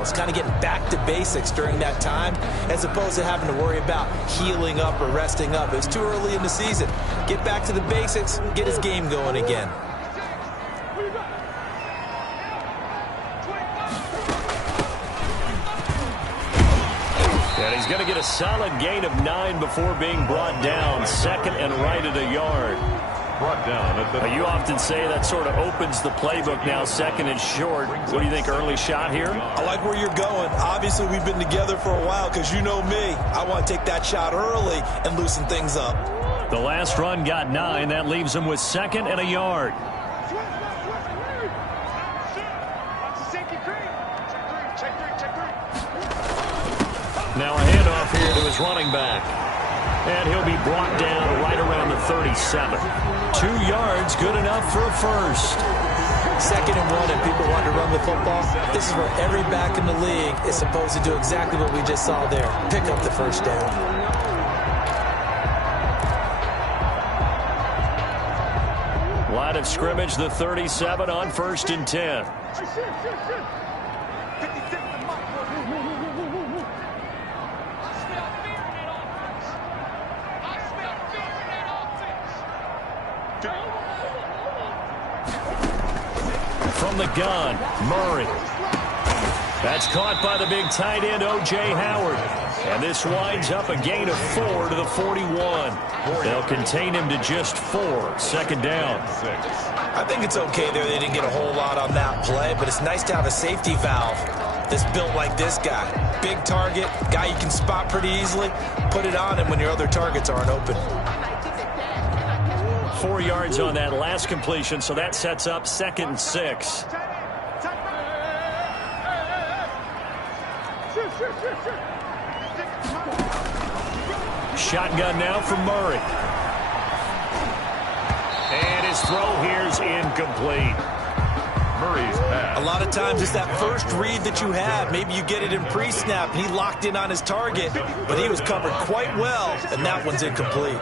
It's kind of getting back to basics during that time as opposed to having to worry about healing up or resting up. It's too early in the season. Get back to the basics, get his game going again. And he's going to get a solid gain of 9 before being brought down. Second and right at a yard. Brought down. You often say that sort of opens the playbook now, second and short. What do you think, early shot here? I like where you're going. Obviously, we've been together for a while because you know me. I want to take that shot early and loosen things up. The last run got 9. That leaves him with second and a yard. Now a handoff here to his running back. And he'll be brought down right around the 37. 2 yards, good enough for a first. 2nd and 1, and people want to run the football. This is where every back in the league is supposed to do exactly what we just saw there. Pick up the first down. Line of scrimmage, the 37 on 1st and 10. From the gun, Murray. That's caught by the big tight end, O.J. Howard. And this winds up a gain of 4 to the 41. They'll contain him to just 4. 2nd down. I think it's okay there. They didn't get a whole lot on that play, but it's nice to have a safety valve that's built like this guy. Big target, guy you can spot pretty easily. Put it on him when your other targets aren't open. 4 yards on that last completion, so that sets up 2nd and 6. Shotgun now from Murray. And his throw here's incomplete. Murray's pass. A lot of times it's that first read that you have. Maybe you get it in pre-snap. He locked in on his target, but he was covered quite well, and that one's incomplete.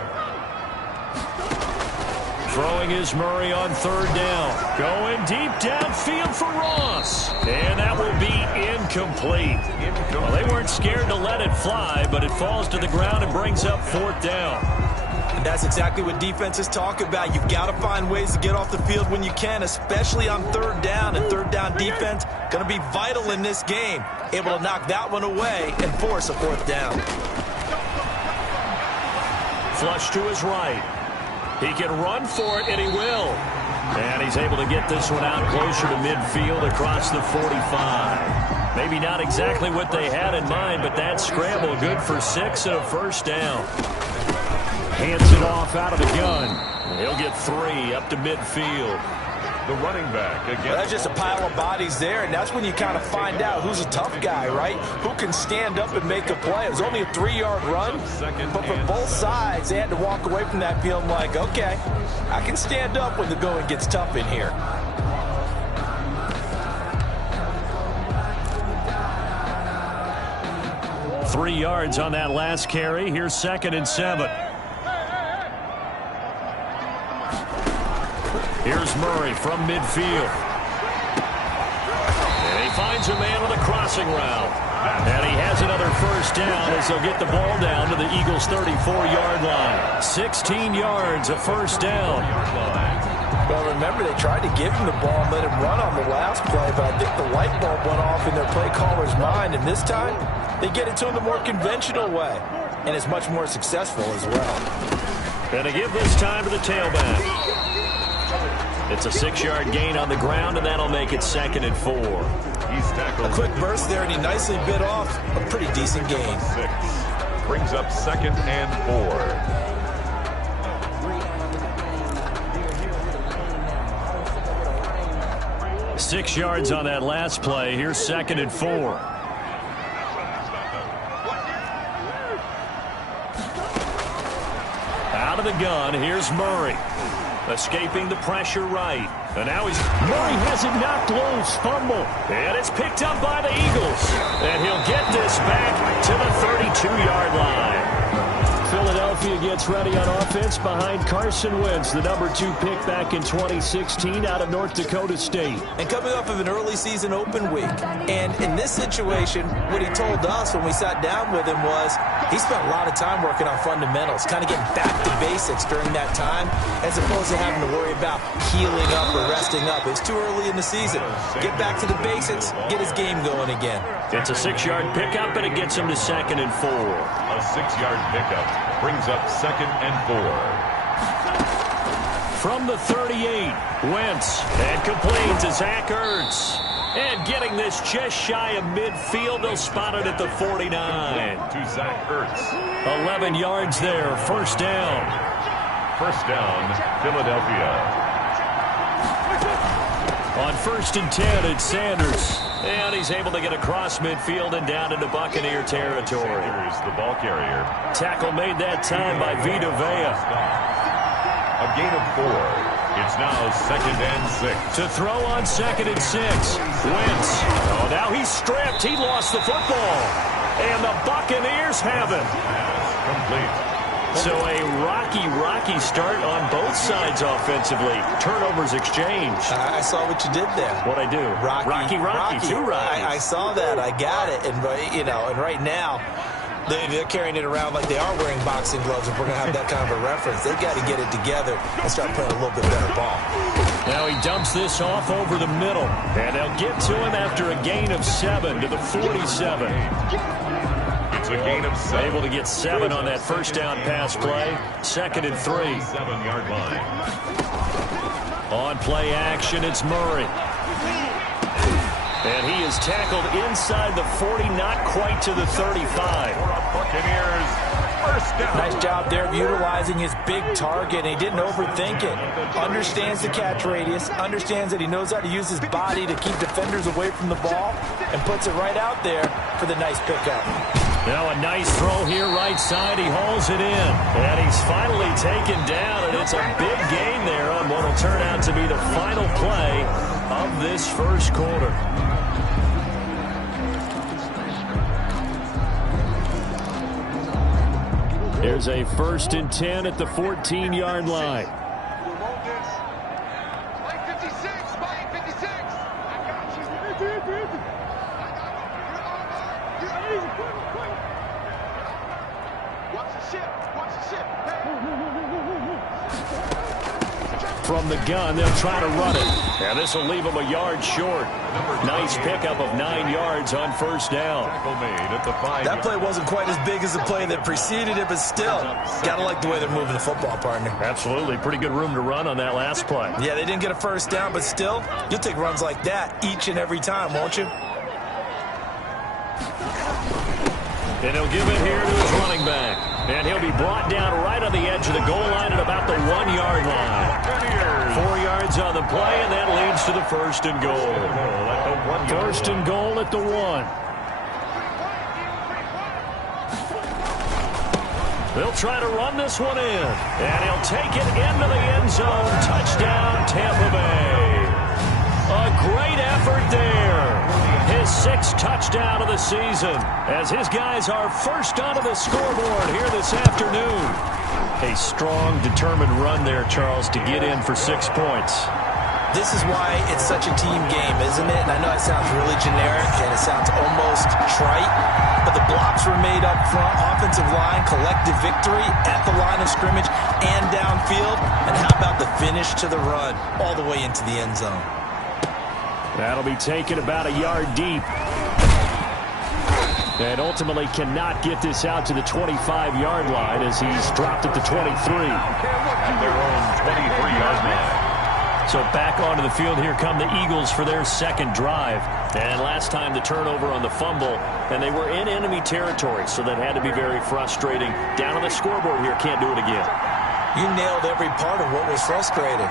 Throwing is Murray on 3rd down. Going deep downfield for Ross. And that will be incomplete. Well, they weren't scared to let it fly, but it falls to the ground and brings up 4th down. And that's exactly what defenses talk about. You've got to find ways to get off the field when you can, especially on 3rd down. And 3rd down defense going to be vital in this game. Able to knock that one away and force a 4th down. Flush to his right. He can run for it, and he will. And he's able to get this one out closer to midfield across the 45. Maybe not exactly what they had in mind, but that scramble good for 6 and a 1st down. Hands it off out of the gun. He'll get 3 up to midfield. The running back again. Well, that's just a pile of bodies there, and that's when you kind of find out who's a tough guy, right? Who can stand up and make a play. It was only a 3-yard run, but for both sides, they had to walk away from that feeling like, okay, I can stand up when the going gets tough in here. Three yards on that last carry. Here's 2nd and 7. Here's Murray from midfield. And he finds a man with a crossing route. And he has another 1st down as they'll get the ball down to the Eagles' 34-yard line. 16 yards, a 1st down. Well, remember, they tried to give him the ball and let him run on the last play, but I think the light bulb went off in their play caller's mind, and this time they get it to him the more conventional way, and it's much more successful as well. And to give this time to the tailback. It's a 6-yard gain on the ground, and that'll make it 2nd and 4. He's tackled. A quick burst there, and he nicely bit off a pretty decent gain. 6. Brings up 2nd and 4. 6 yards on that last play. Here's 2nd and 4. Out of the gun, here's Murray. Escaping the pressure right. And now Murray has it knocked loose. Fumble. And it's picked up by the Eagles. And he'll get this back to the 32-yard line. Philadelphia he gets ready on offense behind Carson Wentz, the number 2 pick back in 2016 out of North Dakota State. And coming off of an early season open week. And in this situation, what he told us when we sat down with him was he spent a lot of time working on fundamentals, kind of getting back to basics during that time, as opposed to having to worry about healing up or resting up. It's too early in the season. Get back to the basics, get his game going again. It's a 6-yard pickup, and it gets him to 2nd and 4. A 6-yard pickup brings up 2nd and 4. From the 38, Wentz, and complete to Zach Ertz. And getting this just shy of midfield, they'll spot it at the 49. To Zach Ertz. 11 yards there, first down. First down, Philadelphia. On 1st and 10, it's Sanders. And he's able to get across midfield and down into Buccaneer territory. Sanders, the ball carrier. Tackle made that time by Vita Vea. A gain of 4. It's now 2nd and 6. To throw on 2nd and 6. Wentz. Oh, now he's stripped. He lost the football. And the Buccaneers have it. Complete. So a rocky start on both sides offensively. Turnovers exchanged. I saw what you did there. What'd I do? Rocky. Two Rockies. I saw that. I got it. And, and right now, they're carrying it around like they are wearing boxing gloves. If we're going to have that kind of a reference, they've got to get it together and start playing a little bit better ball. Now he dumps this off over the middle. And they'll get to him after a gain of 7 to the 47. It's a gain of 7. Able to get 7 on that first down pass play. 2nd and 3. 7-yard line. On play action, it's Murray. And he is tackled inside the 40, not quite to the 35. Buccaneers, first down. Nice job there of utilizing his big target. He didn't overthink it. Understands the catch radius. Understands that he knows how to use his body to keep defenders away from the ball. And puts it right out there for the nice pickup. Now a nice throw here right side. He hauls it in. And he's finally taken down. And it's a big gain there on what will turn out to be the final play of this first quarter. Here's a 1st and 10 at the 14-yard line. From the gun, they'll try to run it. And this will leave them a yard short. Nice pickup of 9 yards on first down. That play wasn't quite as big as the play that preceded it, but still, gotta like the way they're moving the football, partner. Absolutely. Pretty good room to run on that last play. Yeah, they didn't get a first down, but still, you'll take runs like that each and every time, won't you? And he'll give it here to his running back. And he'll be brought down right on the edge of the goal line at about the 1-yard line. 4 yards on the play, and that leads to the 1st and goal. 1st and goal at the 1. They'll try to run this one in. And he'll take it into the end zone. Touchdown, Tampa Bay. A great effort there. His 6th touchdown of the season as his guys are first onto the scoreboard here this afternoon. A strong, determined run there, Charles, to get in for 6 points. This is why it's such a team game, isn't it? And I know it sounds really generic and it sounds almost trite, but the blocks were made up front, offensive line, collective victory at the line of scrimmage and downfield. And how about the finish to the run all the way into the end zone? That'll be taken about a yard deep. And ultimately cannot get this out to the 25-yard line as he's dropped at the 23. At their own 23-yard line. So back onto the field, here come the Eagles for their 2nd drive. And last time the turnover on the fumble, and they were in enemy territory, so that had to be very frustrating. Down on the scoreboard here, can't do it again. You nailed every part of what was frustrating.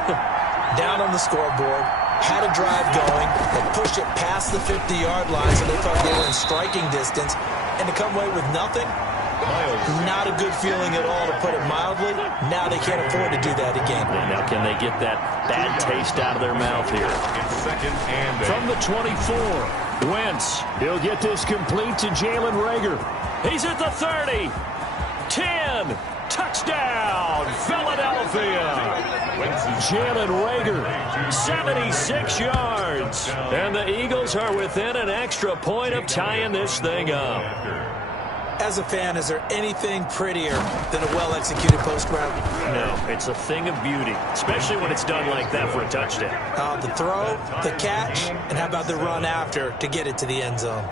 Down on the scoreboard, had a drive going, they pushed it past the 50-yard line, so they thought they were in striking distance, and to come away with nothing, not a good feeling at all, to put it mildly. Now they can't afford to do that again. And now can they get that bad taste out of their mouth here? It's 2nd and 8. From the 24, Wentz. He'll get this complete to Jalen Reagor. He's at the 30. 10. Touchdown, Philadelphia. Jalen Reagor, 76 yards. And the Eagles are within an extra point of tying this thing up. As a fan, is there anything prettier than a well-executed post route? No, it's a thing of beauty, especially when it's done like that for a touchdown. The throw, the catch, and how about the run after to get it to the end zone?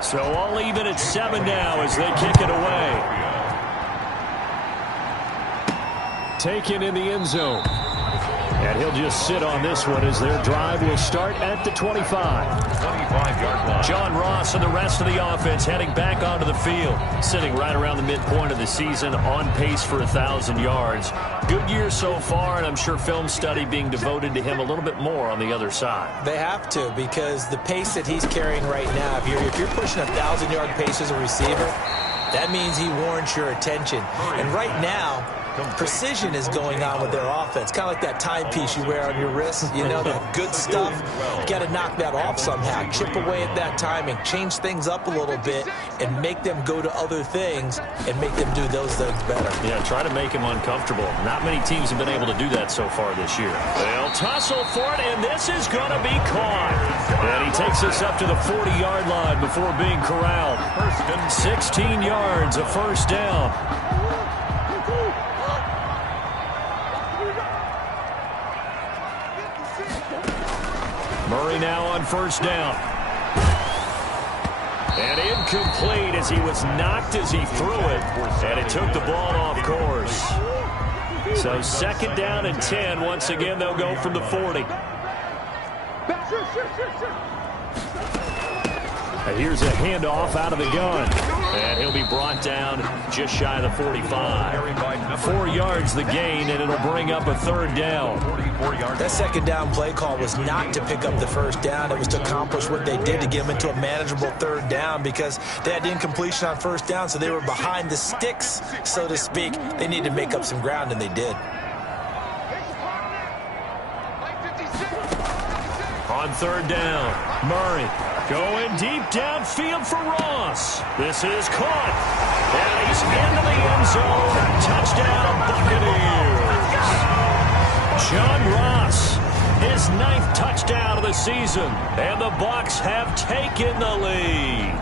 So all even at 7 now as they kick it away. Taken in the end zone. And he'll just sit on this one as their drive will start at the 25. 25-yard line. John Ross and the rest of the offense heading back onto the field, sitting right around the midpoint of the season, on pace for 1,000 yards. Good year so far, and I'm sure film study being devoted to him a little bit more on the other side. They have to, because the pace that he's carrying right now, if you're pushing 1,000-yard pace as a receiver, that means he warrants your attention. And right now, precision is going on with their offense. Kind of like that timepiece you wear on your wrist. You know, that good stuff. You got to knock that off somehow. Chip away at that timing. Change things up a little bit and make them go to other things and make them do those things better. Yeah, try to make him uncomfortable. Not many teams have been able to do that so far this year. They'll tussle for it, and this is going to be caught. And he takes us up to the 40-yard line before being corralled. 16 yards, a first down. Murray now on first down. And incomplete as he was knocked as he threw it. And it took the ball off course. So second down and 10. Once again, they'll go from the 40. And here's a handoff out of the gun. And he'll be brought down just shy of the 45. 4 yards the gain, and it'll bring up a third down. That second down play call was not to pick up the first down. It was to accomplish what they did to get them into a manageable third down, because they had incompletion on first down, so they were behind the sticks, so to speak. They needed to make up some ground, and they did. On third down, Murray going deep downfield for Ross. This is caught. And he's into the end zone. Touchdown, Buccaneers. John Ross, his 9th touchdown of the season. And the Bucs have taken the lead.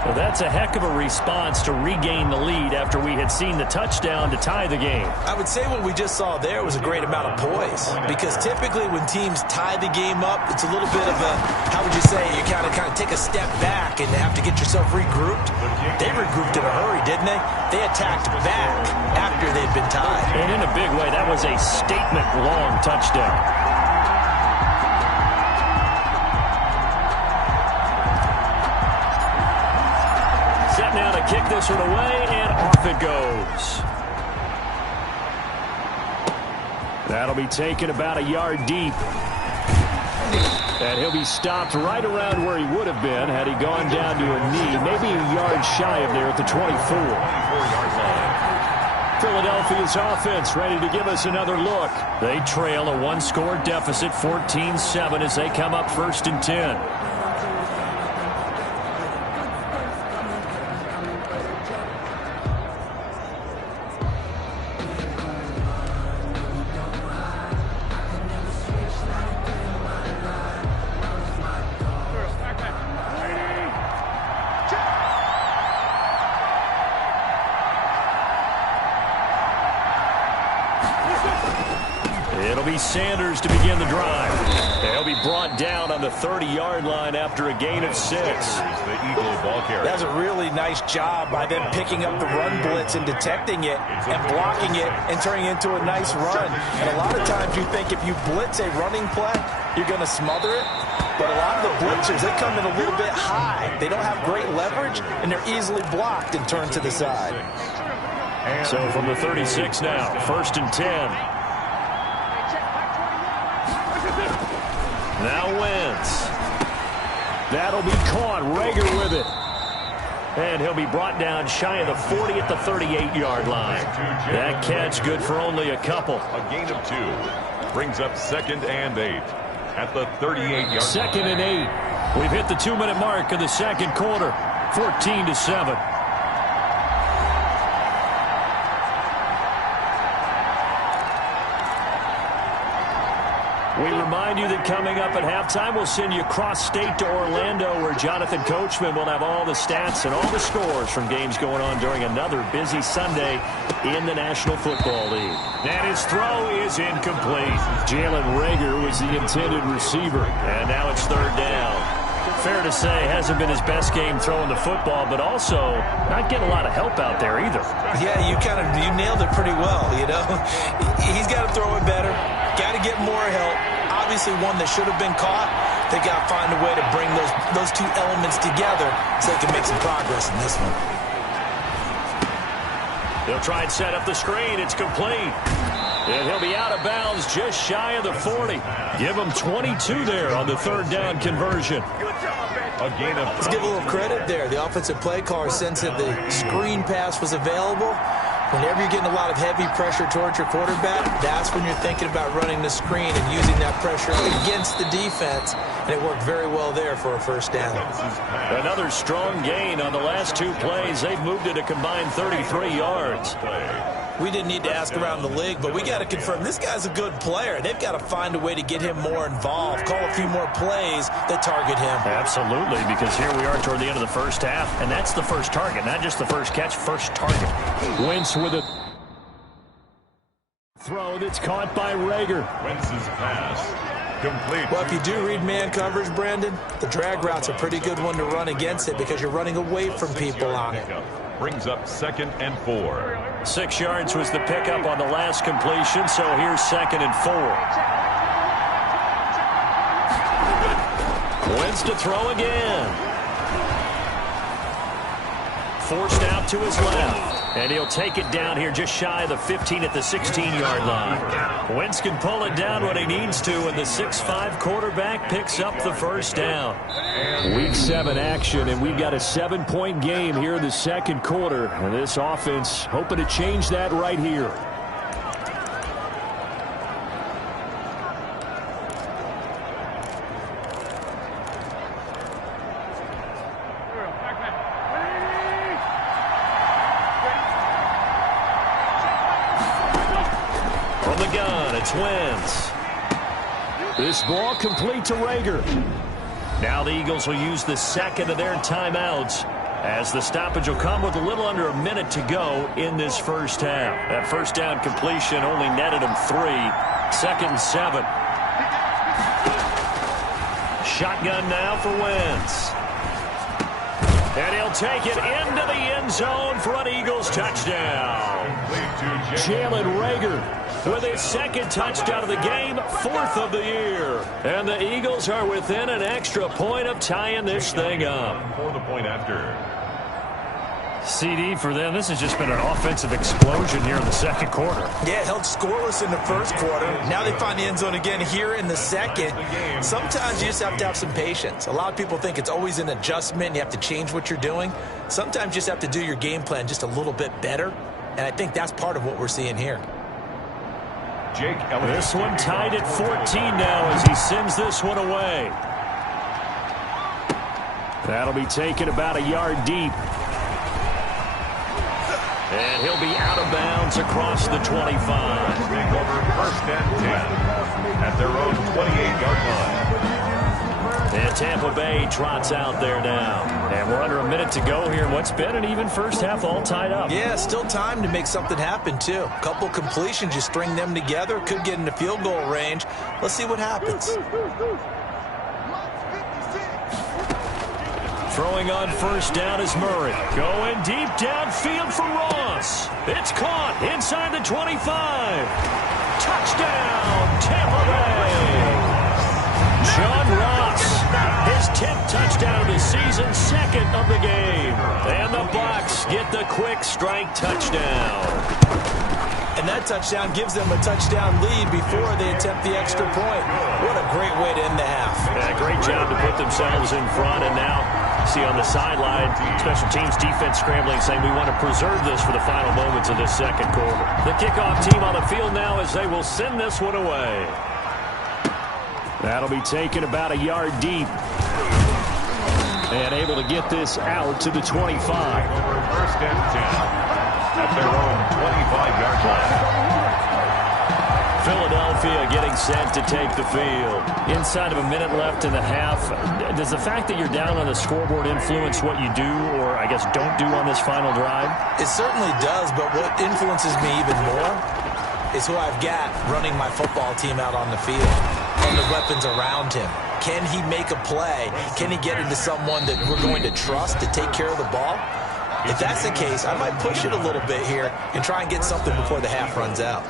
Well, that's a heck of a response to regain the lead after we had seen the touchdown to tie the game. I would say what we just saw there was a great amount of poise, because typically when teams tie the game up, it's a little bit of a, how would you say, you kind of take a step back and have to get yourself regrouped. They regrouped in a hurry, didn't they? They attacked back after they'd been tied. And in a big way, that was a statement-long touchdown. Now to kick this one away, and off it goes. That'll be taken about a yard deep. And he'll be stopped right around where he would have been had he gone down to a knee, maybe a yard shy of there at the 24. Philadelphia's offense ready to give us another look. They trail a one-score deficit, 14-7, as they come up first and 10. It'll be Sanders to begin the drive. They'll be brought down on the 30-yard line after a gain of 6. The Eagle ball carrier. That's a really nice job by them picking up the run blitz and detecting it and blocking it and turning it into a nice run. And a lot of times you think if you blitz a running play, you're going to smother it. But a lot of the blitzers, they come in a little bit high. They don't have great leverage, and they're easily blocked and turned to the side. So from the 36 now, first and 10. Now Wentz. That'll be caught. Reagor with it. And he'll be brought down shy of the 40 at the 38-yard line. That catch good for only a couple. A gain of 2. Brings up 2nd and 8 at the 38-yard line. 2nd and 8. We've hit the 2-minute mark of the second quarter. 14-7. We remind you that coming up at halftime, we'll send you cross-state to Orlando, where Jonathan Coachman will have all the stats and all the scores from games going on during another busy Sunday in the National Football League. And his throw is incomplete. Jalen Reagor was the intended receiver, and now it's 3rd down. Fair to say, hasn't been his best game throwing the football, but also not getting a lot of help out there either. Yeah, you nailed it pretty well, you know. He's got to throw it better. Got to get more help. Obviously one that should have been caught. They got to find a way to bring those two elements together so they can make some progress in this one. They'll try and set up the screen. It's complete. And he'll be out of bounds just shy of the 40. Give him 22 there on the 3rd down conversion. Let's give a little credit there. The offensive play caller sensed that the screen pass was available. Whenever you're getting a lot of heavy pressure towards your quarterback, that's when you're thinking about running the screen and using that pressure against the defense. And it worked very well there for a 1st down. Another strong gain on the last 2 plays. They've moved it a combined 33 yards. We didn't need to ask around the league, but we got to confirm this guy's a good player. They've got to find a way to get him more involved, call a few more plays that target him. Absolutely, because here we are toward the end of the first half, and that's the first target, not just the first catch, first target. Wentz with a throw that's caught by Reagor. Wentz's pass complete. Well, if you do read man coverage, Brandon, the drag route's a pretty good one to run against it because you're running away from people on it. Brings up 2nd and 4. 6 yards was the pickup on the last completion, so here's 2nd and 4. Wentz to throw again. Forced out to his left. And he'll take it down here just shy of the 15 at the 16-yard line. Wentz can pull it down when he needs to, and the 6'5" quarterback picks up the 1st down. Week 7 action, and we've got a 7-point game here in the second quarter. And this offense hoping to change that right here. It's Wentz. This ball complete to Reagor. Now the Eagles will use the 2nd of their timeouts as the stoppage will come with a little under a minute to go in this first half. That 1st down completion only netted him 3. 2nd and 7. Shotgun now for Wentz. And he'll take it into the end zone for an Eagles touchdown. Jalen Reagor with his 2nd touchdown of the game, 4th of the year. And the Eagles are within an extra point of tying this thing up. For the point after. CD for them, this has just been an offensive explosion here in the second quarter. Yeah, held scoreless in the first quarter. Now they find the end zone again here in the second. Sometimes you just have to have some patience. A lot of people think it's always an adjustment. You have to change what you're doing. Sometimes you just have to do your game plan just a little bit better. And I think that's part of what we're seeing here. Jake Elliott. This one tied at 14 now as he sends this one away. That'll be taken about a yard deep. And he'll be out of bounds across the 25. Over 1st and 10 at their own 28-yard line. And Tampa Bay trots out there now. And we're under a minute to go here in what's been an even first half all tied up. Yeah, still time to make something happen, too. A couple completions, you string them together, could get into field goal range. Let's see what happens. Throwing on 1st down is Murray. Going deep downfield for Ross. It's caught inside the 25. Touchdown, Tampa Bay. John Ross, his 10th touchdown of the season, 2nd of the game. And the Bucs get the quick strike touchdown. And that touchdown gives them a touchdown lead before they attempt the extra point. What a great way to end the half. Yeah, great job to put themselves in front, and now see on the sideline, special teams defense scrambling, saying we want to preserve this for the final moments of this second quarter. The kickoff team on the field now as they will send this one away. That'll be taken about a yard deep. And able to get this out to the 25. First and 10 at their own 25-yard line. Philadelphia getting set to take the field. Inside of a minute left in the half, does the fact that you're down on the scoreboard influence what you do, or I guess don't do on this final drive? It certainly does, but what influences me even more is who I've got running my football team out on the field and the weapons around him. Can he make a play? Can he get into someone that we're going to trust to take care of the ball? If that's the case, I might push it a little bit here and try and get something before the half runs out.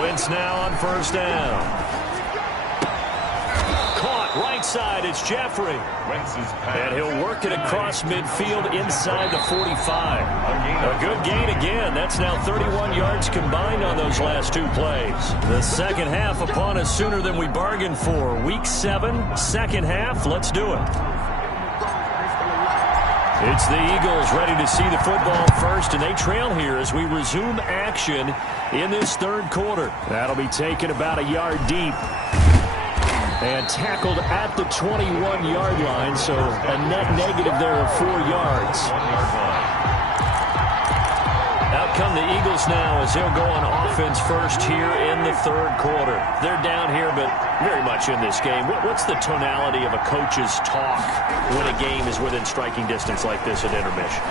Wentz now on first down. Caught right side. It's Jeffrey. And he'll work it across midfield inside the 45. A good gain again. That's now 31 yards combined on those last two plays. The second half upon us sooner than we bargained for. Week 7, second half. Let's do it. It's the Eagles ready to see the football first, and they trail here as we resume action in this third quarter. That'll be taken about a yard deep and tackled at the 21-yard line, so a net negative there of 4 yards. Out come the Eagles now as they'll go on offense first here in the third quarter. They're down here, but very much in this game. What's the tonality of a coach's talk when a game is within striking distance like this at intermission?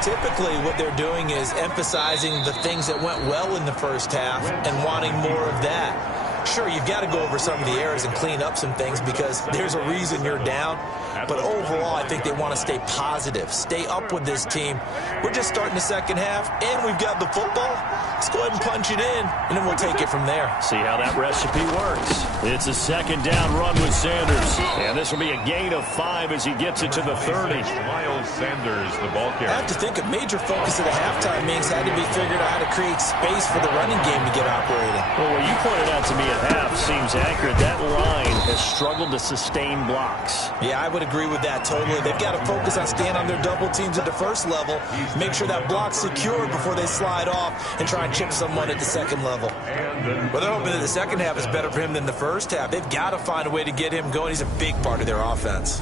Typically, what they're doing is emphasizing the things that went well in the first half and wanting more of that. Sure, you've got to go over some of the errors and clean up some things because there's a reason you're down. But overall, I think they want to stay positive, stay up with this team. We're just starting the second half, and we've got the football. Let's go ahead and punch it in, and then we'll take it from there. See how that recipe works. It's a second down run with Sanders. And this will be a gain of 5 as he gets it to the 30. Miles Sanders, the ball carrier. I have to think a major focus of the halftime means had to be figured out how to create space for the running game to get operating. Well, what you pointed out to me at half seems accurate. That line has struggled to sustain blocks. Yeah, I would agree with that totally. They've got to focus on staying on their double teams at the first level, make sure that block's secured before they slide off and try and chip someone at the second level. Well, they're hoping that the second half is better for him than the first half. They've got to find a way to get him going. He's a big part of their offense.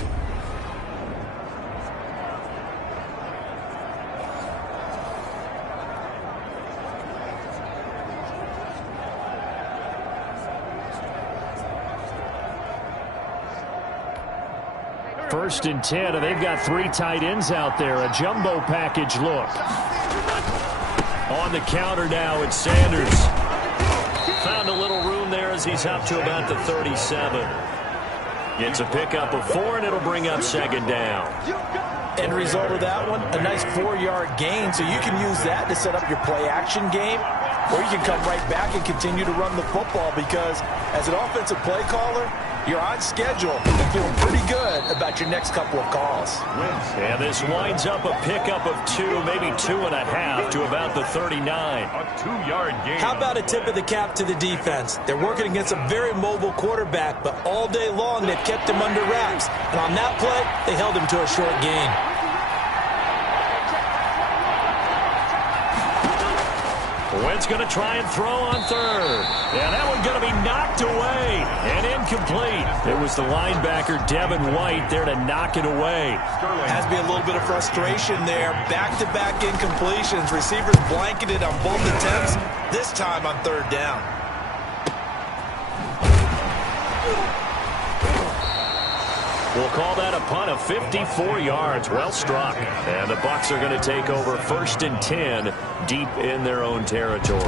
First and 10, and they've got 3 tight ends out there. A jumbo package look. On the counter now, it's Sanders. Found a little room there as he's up to about the 37. Gets a pickup of 4, and it'll bring up second down. End result of that one, a nice 4-yard gain, so you can use that to set up your play-action game, or you can come right back and continue to run the football because as an offensive play caller, you're on schedule and feeling pretty good about your next couple of calls. And this winds up a pickup of 2, maybe 2.5 to about the 39. A 2-yard gain. How about a tip of the cap to the defense? They're working against a very mobile quarterback, but all day long they've kept him under wraps. And on that play, they held him to a short gain. Wentz going to try and throw on third. And that one going to be knocked away and incomplete. It was the linebacker, Devin White, there to knock it away. Has to be a little bit of frustration there. Back-to-back incompletions. Receivers blanketed on both attempts, this time on third down. We'll call that a punt of 54 yards. Well struck. And the Bucs are going to take over first and 10 deep in their own territory.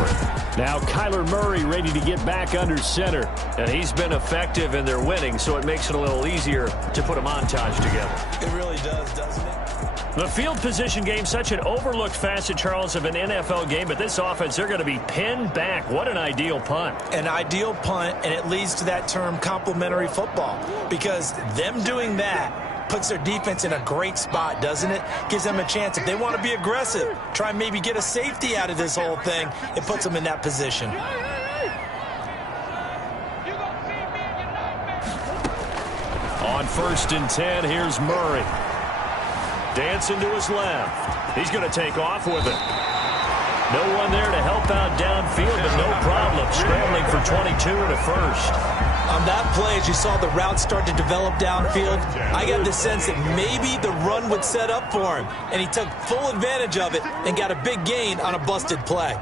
Now Kyler Murray ready to get back under center. And he's been effective and they're winning, so it makes it a little easier to put a montage together. It really does, doesn't it? The field position game, such an overlooked facet, Charles, of an NFL game, but this offense, they're going to be pinned back. What an ideal punt. An ideal punt, and it leads to that term complementary football, because them doing that puts their defense in a great spot, doesn't it? Gives them a chance. If they want to be aggressive, try and maybe get a safety out of this whole thing, it puts them in that position. On 1st and 10, here's Murray. Dancing to his left. He's going to take off with it. No one there to help out downfield, but no problem. Scrambling for 22 and a first. On that play, as you saw the route start to develop downfield, I got the sense that maybe the run would set up for him, and he took full advantage of it and got a big gain on a busted play.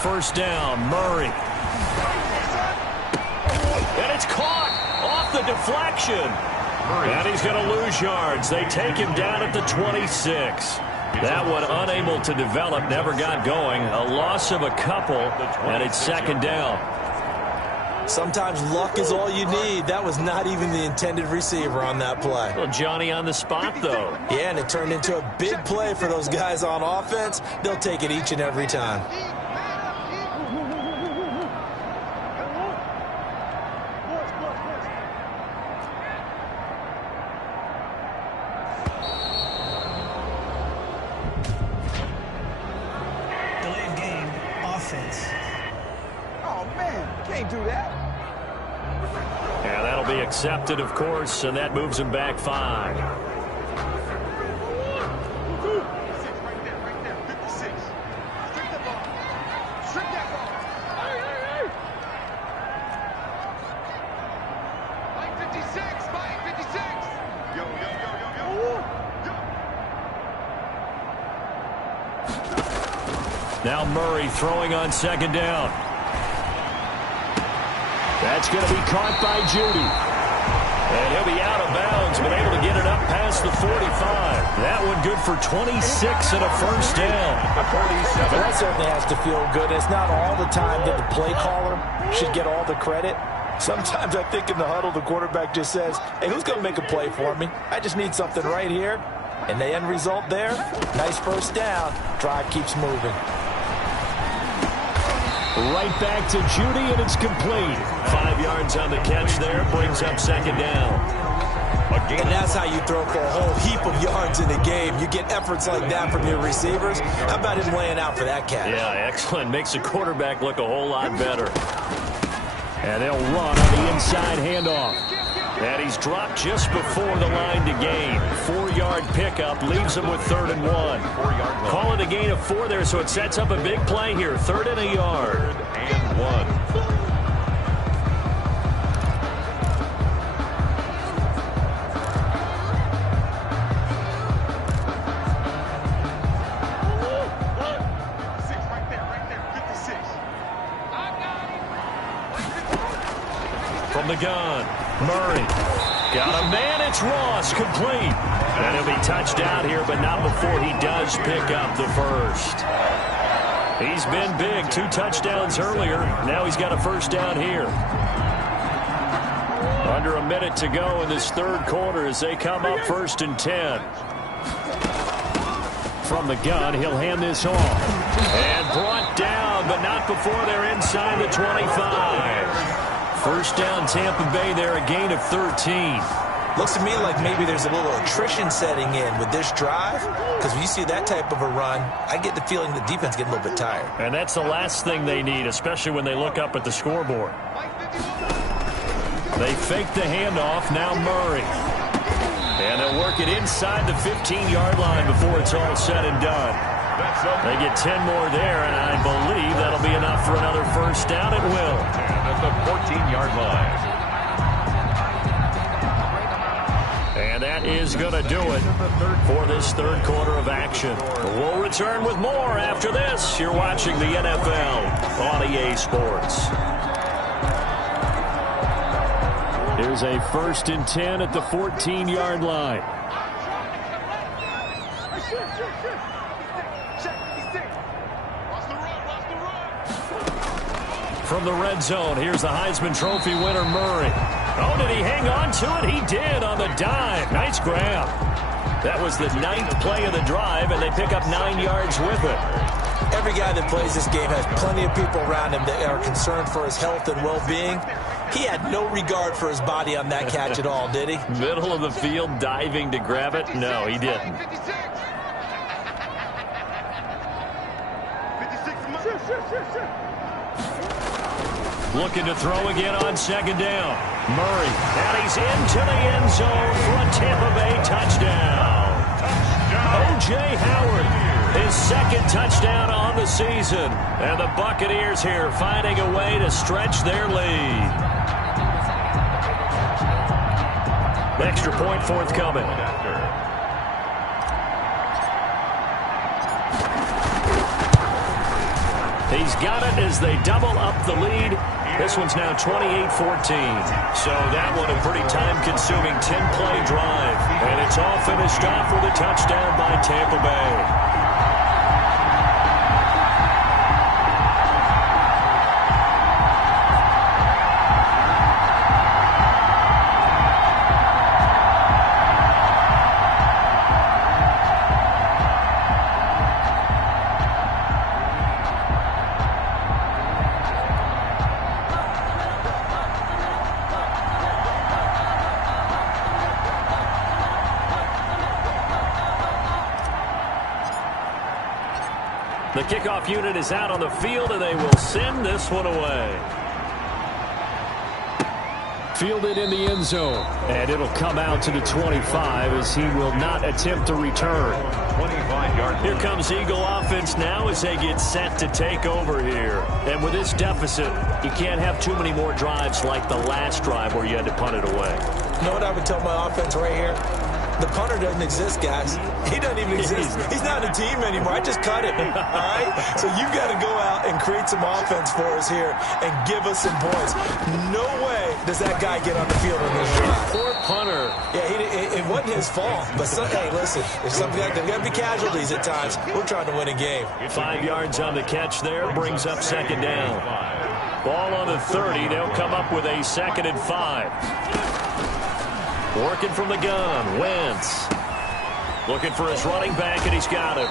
First down, Murray. And it's caught off the deflection. And he's going to lose yards. They take him down at the 26. That one unable to develop, never got going. A loss of a couple, and it's 2nd down. Sometimes luck is all you need. That was not even the intended receiver on that play. Well, Johnny on the spot, though. Yeah, and it turned into a big play for those guys on offense. They'll take it each and every time. Accepted, of course, and that moves him back 5. Now Murray throwing on 2nd down. That's going to be caught by Judy. And he'll be out of bounds, but able to get it up past the 45. That one good for 26 and a first down. That certainly has to feel good. It's not all the time that the play caller should get all the credit. Sometimes I think in the huddle, the quarterback just says, hey, who's going to make a play for me? I just need something right here. And the end result there, nice first down. Drive keeps moving. Right back to Judy, and it's complete. 5 yards on the catch there, brings up 2nd down. And that's how you throw for a whole heap of yards in a game. You get efforts like that from your receivers. How about him laying out for that catch? Yeah, excellent. Makes the quarterback look a whole lot better. And they'll run on the inside handoff. And he's dropped just before the line to gain. 4-yard pickup leaves him with 3rd and 1. Call it a gain of 4 there, so it sets up a big play here. 3rd and a yard. 3rd and 1. From the gun, Murray. Got a man, it's Ross, complete. And he'll be touched out here, but not before he does pick up the first. He's been big, 2 touchdowns earlier. Now he's got a first down here. Under a minute to go in this 3rd quarter as they come up 1st and 10. From the gun, he'll hand this off. And brought down, but not before they're inside the 25. First down, Tampa Bay there, a gain of 13. Looks to me like maybe there's a little attrition setting in with this drive, because when you see that type of a run, I get the feeling the defense getting a little bit tired. And that's the last thing they need, especially when they look up at the scoreboard. They fake the handoff, now Murray. And they'll work it inside the 15-yard line before it's all said and done. They get 10 more there, and I believe that'll be enough for another first down. It will. At the 14-yard line. And that is going to do it for this 3rd quarter of action. We'll return with more after this. You're watching the NFL on EA Sports. Here's a 1st and 10 at the 14-yard line. From the red zone, here's the Heisman Trophy winner, Murray. Oh, did he hang on to it? He did on the dive. Nice grab. That was the 9th play of the drive, and they pick up 9 yards with it. Every guy that plays this game has plenty of people around him that are concerned for his health and well-being. He had no regard for his body on that catch at all, did he? Middle of the field, diving to grab it? No, he didn't. Looking to throw again on 2nd down. Murray, and he's into the end zone for a Tampa Bay touchdown. O.J. Howard, his 2nd touchdown on the season. And the Buccaneers here finding a way to stretch their lead. Extra point forthcoming. He's got it as they double up the lead. This one's now 28-14. So that one a pretty time-consuming 10-play drive. And it's all finished off with a touchdown by Tampa Bay. The kickoff unit is out on the field, and they will send this one away. Fielded in the end zone, and it'll come out to the 25 as he will not attempt to return. 25-yard. Here comes Eagle offense now as they get set to take over here. And with this deficit, you can't have too many more drives like the last drive where you had to punt it away. You know what I would tell my offense right here? The punter doesn't exist, guys. He doesn't even exist. He's not a team anymore. I just cut him, all right? So you've got to go out and create some offense for us here and give us some points. No way does that guy get on the field on this drive. Poor punter. Yeah, it wasn't his fault. But, hey, listen, there's something like that. There's got to be casualties at times. We're trying to win a game. 5 yards on the catch there brings up 2nd down. Ball on the 30. They'll come up with a 2nd and 5. Working from the gun, Wentz. Looking for his running back, and he's got it.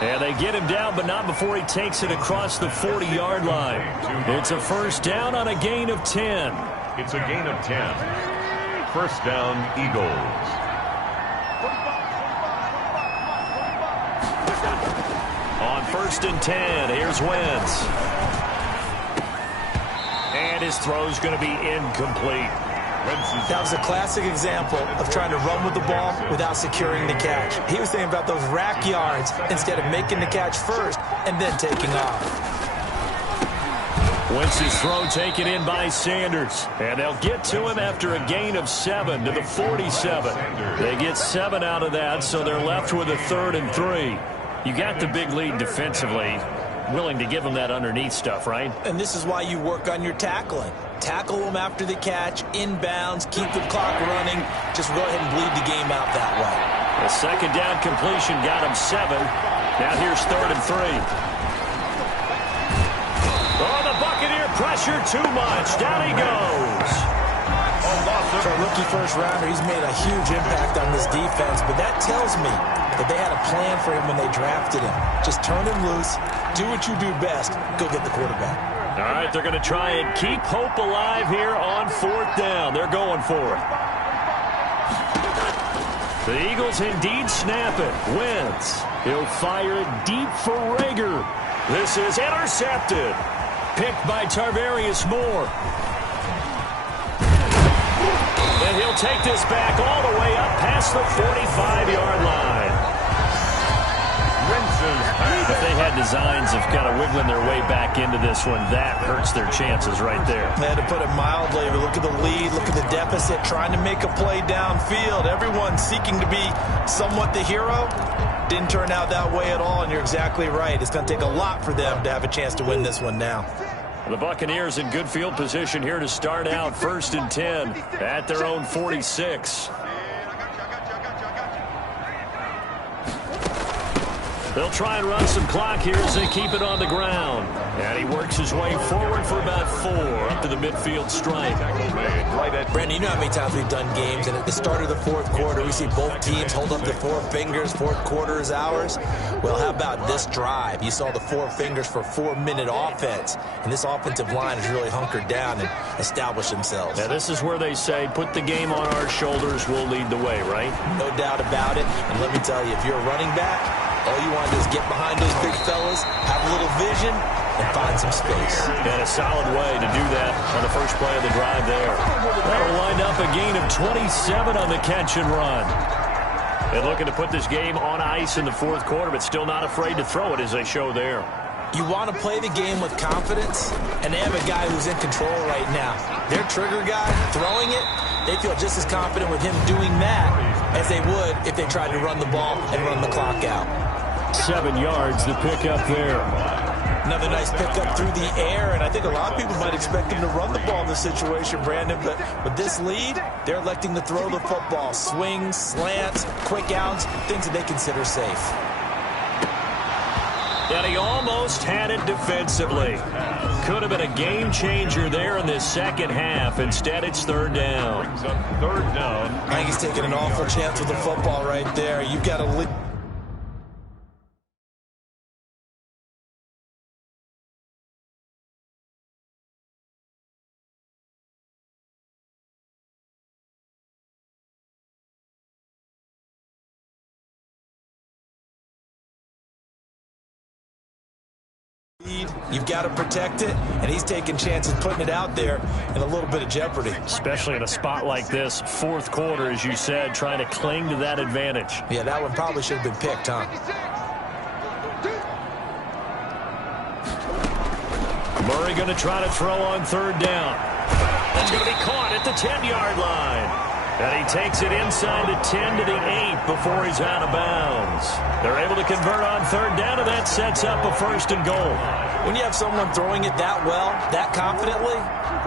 And they get him down, but not before he takes it across the 40-yard line. It's a 1st down on a gain of 10. It's a gain of 10. 1st down, Eagles. On 1st and 10, here's Wentz. And his throw's going to be incomplete. That was a classic example of trying to run with the ball without securing the catch. He was thinking about those rack yards instead of making the catch first and then taking off. Wentz's throw taken in by Sanders. And they'll get to him after a gain of 7 to the 47. They get 7 out of that, so they're left with a 3rd and 3. You got the big lead defensively. Willing to give them that underneath stuff, right? And this is why you work on your tackling. Tackle them after the catch, inbounds, keep the clock running. Just go ahead and bleed the game out that way. The 2nd down completion got him 7. Now here's 3rd and 3. Oh, the Buccaneer pressure too much. Down he goes. For a rookie 1st rounder, he's made a huge impact on this defense, but that tells me that they had a plan for him when they drafted him. Just turn him loose, do what you do best, go get the quarterback. All right, they're going to try and keep hope alive here on 4th down. They're going for it. The Eagles indeed snap it. Wentz. He'll fire it deep for Rager. This is intercepted. Picked by Tarvarius Moore. And he'll take this back all the way up past the 45-yard line. If they had designs of kind of wiggling their way back into this one, that hurts their chances right there. They had to put it mildly, but look at the lead, look at the deficit, trying to make a play downfield. Everyone seeking to be somewhat the hero. Didn't turn out that way at all, and you're exactly right. It's going to take a lot for them to have a chance to win this one now. The Buccaneers in good field position here to start out 1st and 10 at their own 46. They'll try and run some clock here as they keep it on the ground. And he works his way forward for about 4 up to the midfield stripe. Brandon, you know how many times we've done games, and at the start of the fourth quarter, we see both teams hold up their 4 fingers, fourth quarter is ours. Well, how about this drive? You saw the 4 fingers for 4-minute offense, and this offensive line has really hunkered down and established themselves. Now, this is where they say, put the game on our shoulders, we'll lead the way, right? No doubt about it, and let me tell you, if you're a running back, all you want to do is get behind those big fellas, have a little vision, and find some space. And a solid way to do that on the first play of the drive there. That'll wind up a gain of 27 on the catch and run. And looking to put this game on ice in the fourth quarter, but still not afraid to throw it as they show there. You want to play the game with confidence, and they have a guy who's in control right now. Their trigger guy throwing it, they feel just as confident with him doing that as they would if they tried to run the ball and run the clock out. 7 yards to pick up there. Another nice pickup through the air, and I think a lot of people might expect him to run the ball in this situation, Brandon, but with this lead, they're electing to throw the football. Swings, slants, quick outs, things that they consider safe. And he almost had it defensively. Could have been a game changer there in this second half. Instead, it's third down. Third down. I think he's taking an awful chance with the football right there. You've got to lead. You've got to protect it, and he's taking chances putting it out there in a little bit of jeopardy. Especially in a spot like this, fourth quarter, as you said, trying to cling to that advantage. Yeah, that one probably should have been picked, huh? Murray going to try to throw on third down. That's going to be caught at the 10-yard line. And he takes it inside the 10 to the 8 before he's out of bounds. They're able to convert on third down, and that sets up a first and goal. When you have someone throwing it that well, that confidently,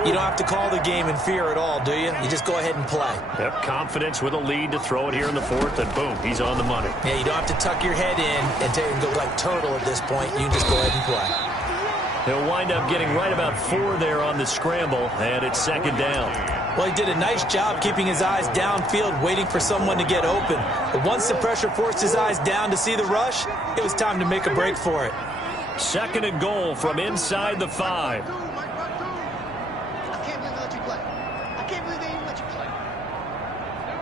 you don't have to call the game in fear at all, do you? You just go ahead and play. Yep, confidence with a lead to throw it here in the fourth, and boom, he's on the money. Yeah, you don't have to tuck your head in and go like turtle at this point. You can just go ahead and play. He'll wind up getting right about 4 there on the scramble, and it's second down. Well, he did a nice job keeping his eyes downfield, waiting for someone to get open. But once the pressure forced his eyes down to see the rush, it was time to make a break for it. Second and goal from inside the 5. I can't believe they let you play. I can't believe they even let you play.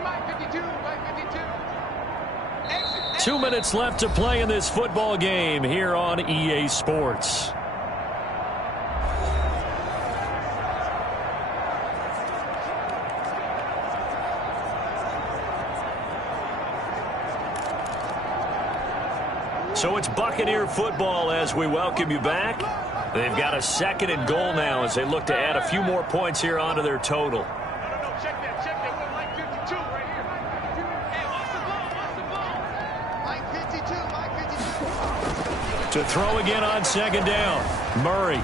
Mike 52, Mike 52. 2 minutes left to play in this football game here on EA Sports. So it's Buccaneer football as we welcome you back. They've got a second and goal now as they look to add a few more points here onto their total. No, check that. We're Mike 52 right here. Hey, watch the ball. Mike 52. To throw again on second down. Murray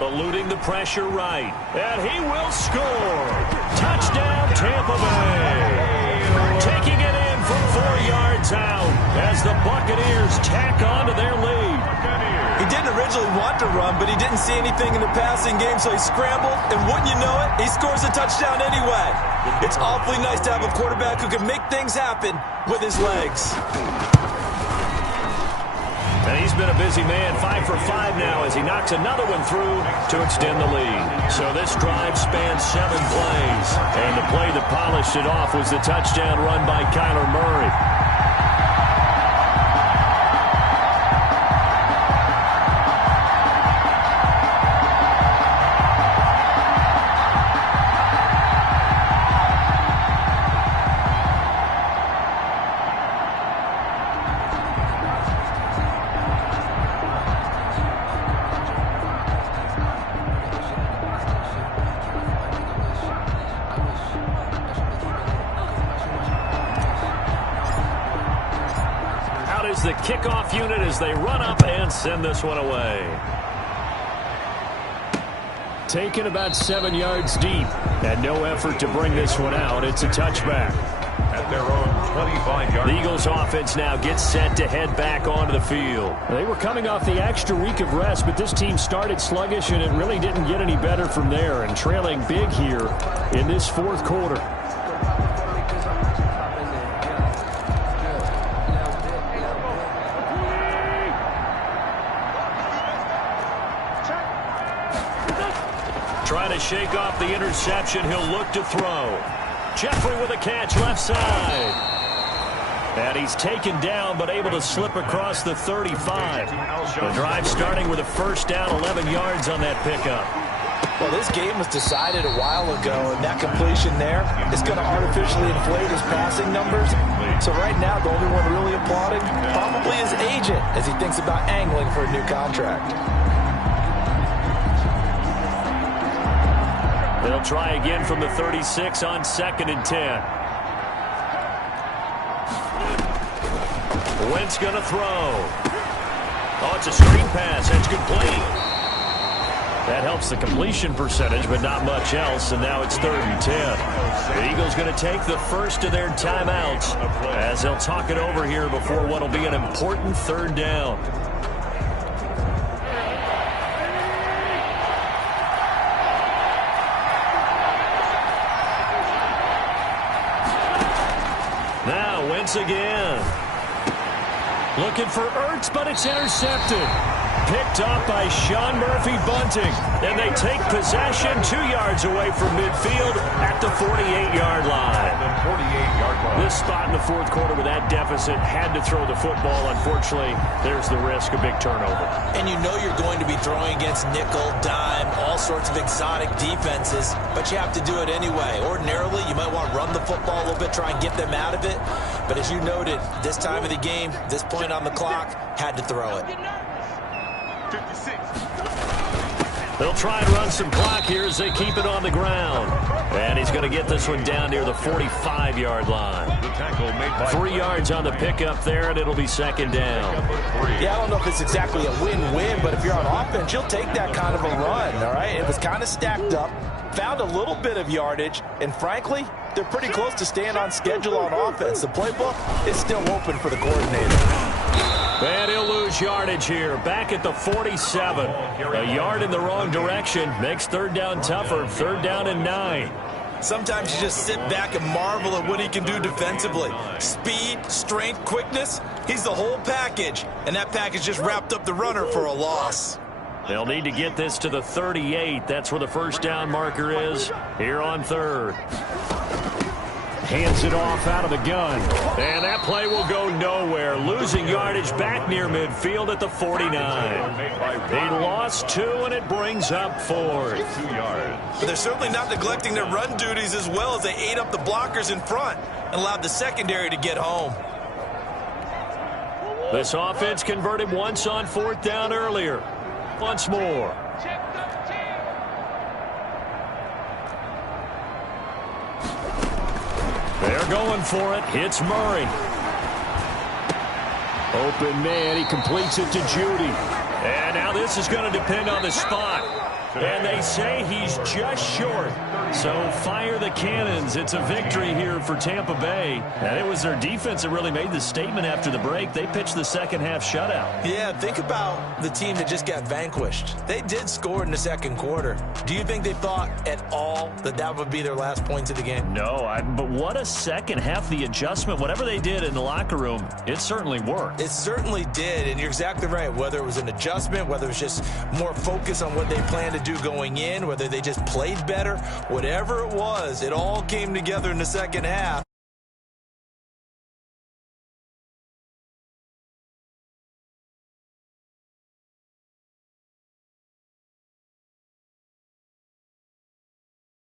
eluding the pressure right. And he will score. Touchdown, Tampa Bay. Taking it in from 4 yards out as the Buccaneers tack on to their lead. He didn't originally want to run, but he didn't see anything in the passing game, so he scrambled, and wouldn't you know it, he scores a touchdown anyway. It's awfully nice to have a quarterback who can make things happen with his legs. And he's been a busy man, 5 for 5 now as he knocks another one through to extend the lead. So this drive spans 7 plays. And the play that polished it off was the touchdown run by Kyler Murray. The kickoff unit as they run up and send this one away. Taken about 7 yards deep and no effort to bring this one out. It's a touchback. At their own 25-yard The Eagles offense now gets set to head back onto the field. They were coming off the extra week of rest, but this team started sluggish, and it really didn't get any better from there, and trailing big here in this fourth quarter. Trying to shake off the interception. He'll look to throw. Jeffrey with a catch left side. And he's taken down but able to slip across the 35. The drive starting with a first down, 11 yards on that pickup. Well, this game was decided a while ago, and that completion there is going to artificially inflate his passing numbers. So right now, the only one really applauding probably his agent as he thinks about angling for a new contract. They'll try again from the 36 on 2nd and 10. Wentz going to throw. Oh, it's a screen pass. It's complete. That helps the completion percentage, but not much else, and now it's 3rd and 10. The Eagles going to take the first of their timeouts as they'll talk it over here before what will be an important 3rd down. Now Wentz again. Looking for Ertz, but it's intercepted. Picked off by Sean Murphy-Bunting. And they take possession 2 yards away from midfield at the 48-yard line. This spot in the fourth quarter with that deficit had to throw the football. Unfortunately, there's the risk of big turnover. And you know you're going to be throwing against nickel, dime, all sorts of exotic defenses, but you have to do it anyway. Ordinarily, you might want to run the football a little bit, try and get them out of it. But as you noted, this time of the game, this point on the clock, had to throw it. 56. They'll try and run some clock here as they keep it on the ground. And he's going to get this one down near the 45-yard line. The tackle made by 3 yards on the pickup there, and it'll be 2nd down. Yeah, I don't know if it's exactly a win-win, but if you're on offense, you'll take that kind of a run, all right? It was kind of stacked up, found a little bit of yardage, and frankly, they're pretty close to staying on schedule on offense. The playbook is still open for the coordinator. And he'll lose yardage here, back at the 47. A yard in the wrong direction makes 3rd down tougher, 3rd down and 9. Sometimes you just sit back and marvel at what he can do defensively. Speed, strength, quickness, he's the whole package. And that package just wrapped up the runner for a loss. They'll need to get this to the 38. That's where the first down marker is here on 3rd. Hands it off out of the gun. And that play will go nowhere. Losing yardage back near midfield at the 49. They lost 2, and it brings up 4th. 2 yards. But they're certainly not neglecting their run duties as well as they ate up the blockers in front and allowed the secondary to get home. This offense converted once on 4th down earlier. Once more. They're going for it. It's Murray. Open man. He completes it to Judy. And now this is going to depend on the spot. And they say he's just short. So fire the cannons. It's a victory here for Tampa Bay. And it was their defense that really made the statement after the break. They pitched the second-half shutout. Yeah, think about the team that just got vanquished. They did score in the second quarter. Do you think they thought at all that that would be their last points of the game? No, but what a second half. The adjustment, whatever they did in the locker room, it certainly worked. It certainly did, and you're exactly right. Whether it was an adjustment, whether it was just more focus on what they planned to do going in, whether they just played better, whatever it was, it all came together in the second half.